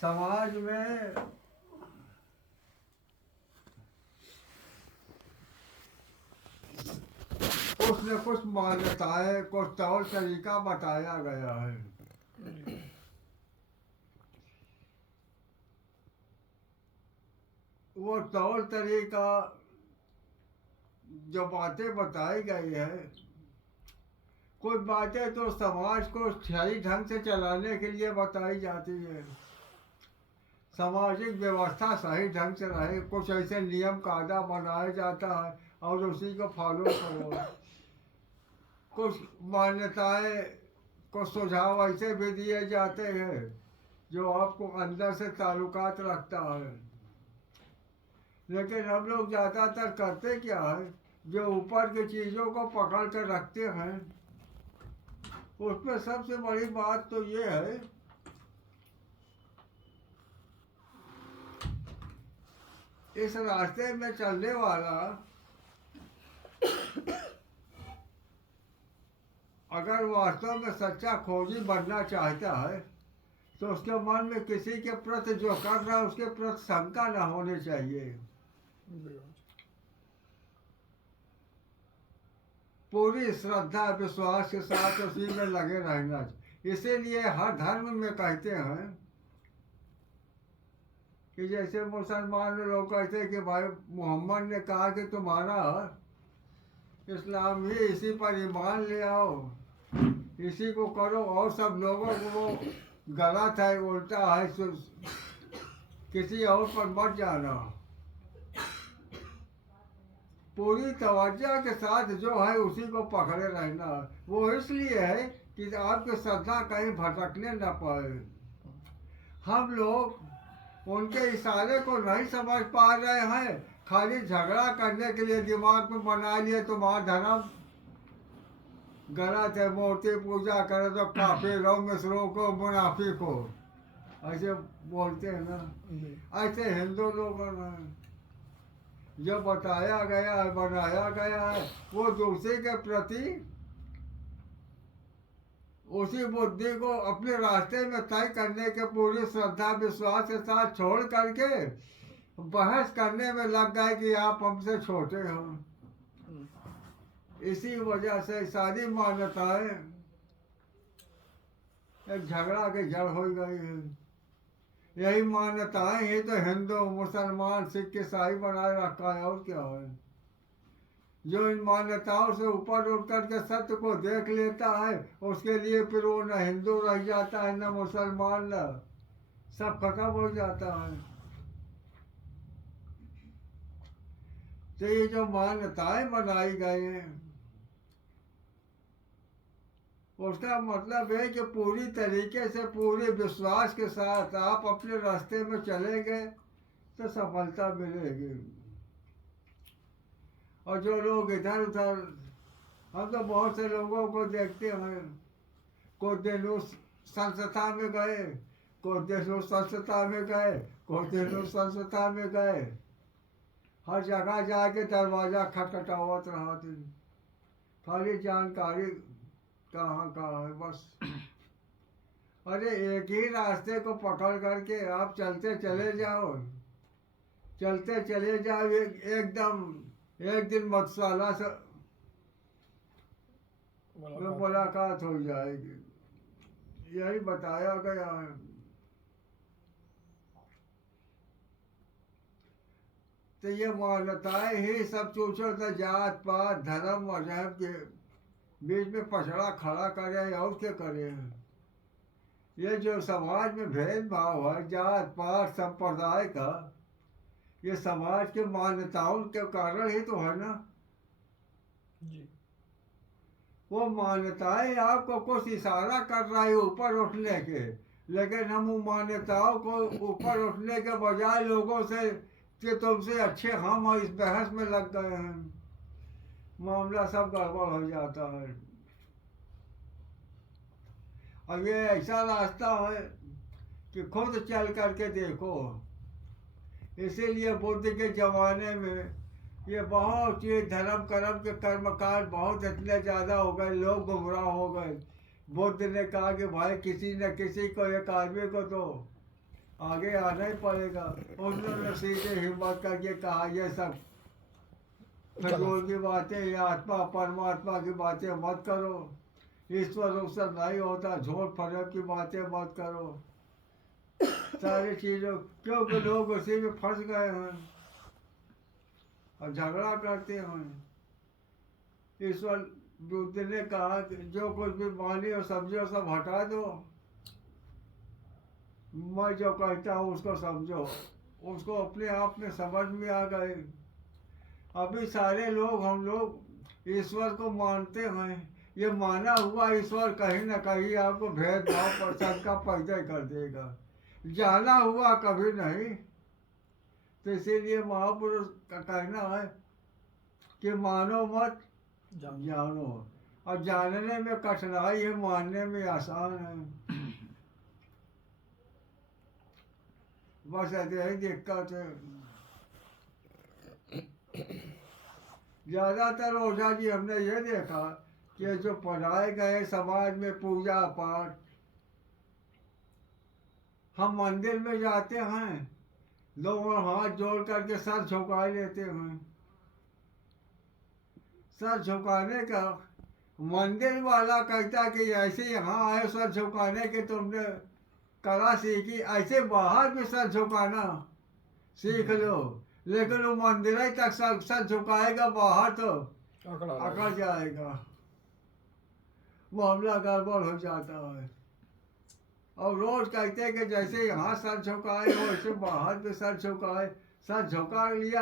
समाज में कुछ न कुछ मान्यताएं, कुछ तौर तरीका बताया गया है। वो तौर तरीका जो बातें बताई गई है, कुछ बातें तो समाज को सही ढंग से चलाने के लिए बताई जाती है, सामाजिक व्यवस्था सही ढंग से रहे, कुछ ऐसे नियम कायदा बनाया जाता है और उसी को फॉलो करो। कुछ मान्यताएं, कुछ सुझाव ऐसे भी दिए जाते हैं जो आपको अंदर से ताल्लुकात रखता है। लेकिन हम लोग ज़्यादातर करते क्या है, जो ऊपर की चीज़ों को पकड़ कर रखते हैं, उसमें सबसे बड़ी बात तो ये है इस रास्ते में चलने वाला अगर वास्तव में सच्चा खोजी बनना चाहता है तो उसके मन में किसी के प्रति जो कर रहा है उसके प्रति शंका न होनी चाहिए। पूरी श्रद्धा विश्वास के साथ उसी में लगे रहना चाहिए। इसीलिए हर धर्म में कहते हैं कि जैसे मुसलमान लोग कहते हैं कि भाई मोहम्मद ने कहा कि तुम्हारा इस्लाम ही, इसी पर ईमान ले आओ, इसी को करो, और सब लोगों को वो गलत है, उल्टा है, किसी और पर मत जाना। पूरी तवज्जो के साथ जो है उसी को पकड़े रहना। वो इसलिए है कि आपकी श्रद्धा कहीं भटकने न पाए। हम लोग उनके इशारे को नहीं समझ पा रहे हैं, खाली झगड़ा करने के लिए दिमाग में बना लिए तुम्हारा धर्म गलत है, मूर्ति पूजा करे तो काफिर हो, मिस्रों को, मुनाफिक हो, ऐसे बोलते हैं ना। ऐसे हिंदू लोगों ने जो बताया गया है, बनाया गया है, वो दूसरे के प्रति उसी बुद्धि को अपने रास्ते में तय करने के पूरी श्रद्धा विश्वास के साथ छोड़ करके बहस करने में लग गए कि आप हमसे छोटे हो। इसी वजह से सारी मान्यताएं एक झगड़ा की जड़ हो गई है। यही मान्यताएं ही तो हिंदू, मुसलमान, सिख, ईसाई बनाए रखा है, और क्या है। जो इन मान्यताओं से ऊपर उठ करके सत्य को देख लेता है, उसके लिए फिर वो न हिंदू रह जाता है, न मुसलमान, न सब खत्म हो जाता है। तो ये जो मान्यताएं बनाई गई हैं, उसका मतलब है कि पूरी तरीके से, पूरे विश्वास के साथ आप अपने रास्ते में चलेंगे तो सफलता मिलेगी। और जो लोग इधर उधर, हम तो बहुत से लोगों को देखते हैं, कुछ दिन उस संस्था में गए, कुछ दिन उस संस्था में गए, कुछ दिन उस संस्था में गए, हर जगह जाके दरवाजा खटखटावत रहा थे, खाली जानकारी कहाँ कहाँ है बस। अरे एक ही रास्ते को पकड़ करके आप चलते चले जाओ, चलते चले जाओ, एकदम एक दिन मधुशाला से मुलाकात हो जाएगी। यही बताया गया है। तो ये मान्यताएं ही सब सोचो तो जात पात धर्म मजहब के बीच में पछड़ा खड़ा करे और क्या करे। ये जो समाज में भेदभाव है, जात पात संप्रदाय का, ये समाज के मान्यताओं के कारण ही तो है ना जी। वो मान्यताएं आपको कुछ इशारा कर रहा है ऊपर उठने के, लेकिन हम उन मान्यताओं को ऊपर उठने के बजाय लोगों से कि तुमसे अच्छे हम, और इस बहस में लग गए हैं, मामला सब गड़बड़ हो जाता है। अब ये ऐसा रास्ता है कि खुद चल करके देखो। इसीलिए बुद्ध के ज़माने में ये बहुत ये धर्म कर्म के कर्मकांड बहुत इतने ज़्यादा हो गए, लोग गुमराह हो गए। बुद्ध ने कहा कि भाई किसी न किसी को, एक आदमी को तो आगे आना ही पड़ेगा। उन्होंने सीधे हिम्मत करके कहा ये सब फिजूल की बातें, ये आत्मा परमात्मा की बातें मत करो, ईश्वर उश्वर नहीं होता, झूठ फरेब की बातें मत करो। सारी चीज़ों क्योंकि लोग उसी में फंस गए हैं और झगड़ा करते हैं। ईश्वर बुद्ध ने कहा कि जो कुछ भी मानी और समझो सब हटा दो, मैं जो कहता हूँ उसको समझो। उसको अपने आप में समझ में आ गए। अभी सारे लोग हम लोग ईश्वर को मानते हैं, ये माना हुआ ईश्वर कहीं ना कहीं आपको भेदभाव पर शंका पैदा कर देगा। जाना हुआ कभी नहीं। तो इसीलिए महापुरुष का कहना है कि मानो मत जानो, और जानने में कठिनाई है, मानने में आसान है। बस ऐसे ही दिक्कत है। ज़्यादातर ओझा जी हमने ये देखा कि जो पढ़ाए गए समाज में पूजा पाठ, हम मंदिर में जाते हैं, लोग हाथ जोड़ करके सर झुका लेते हैं। सर झुकाने का मंदिर वाला कहता कि ऐसे यहाँ आए सर झुकाने के तुमने कला सीखी, ऐसे बाहर भी सर झुकाना सीख लो। लेकिन वो मंदिर ही तक सर झुकाएगा, बाहर तो अकड़ जाएगा, मामला गड़बड़ हो जाता है। और रोज कहते हैं कि जैसे यहाँ सर झुकाए हो वैसे बाहर भी सर झुकाए। सर झुका लिया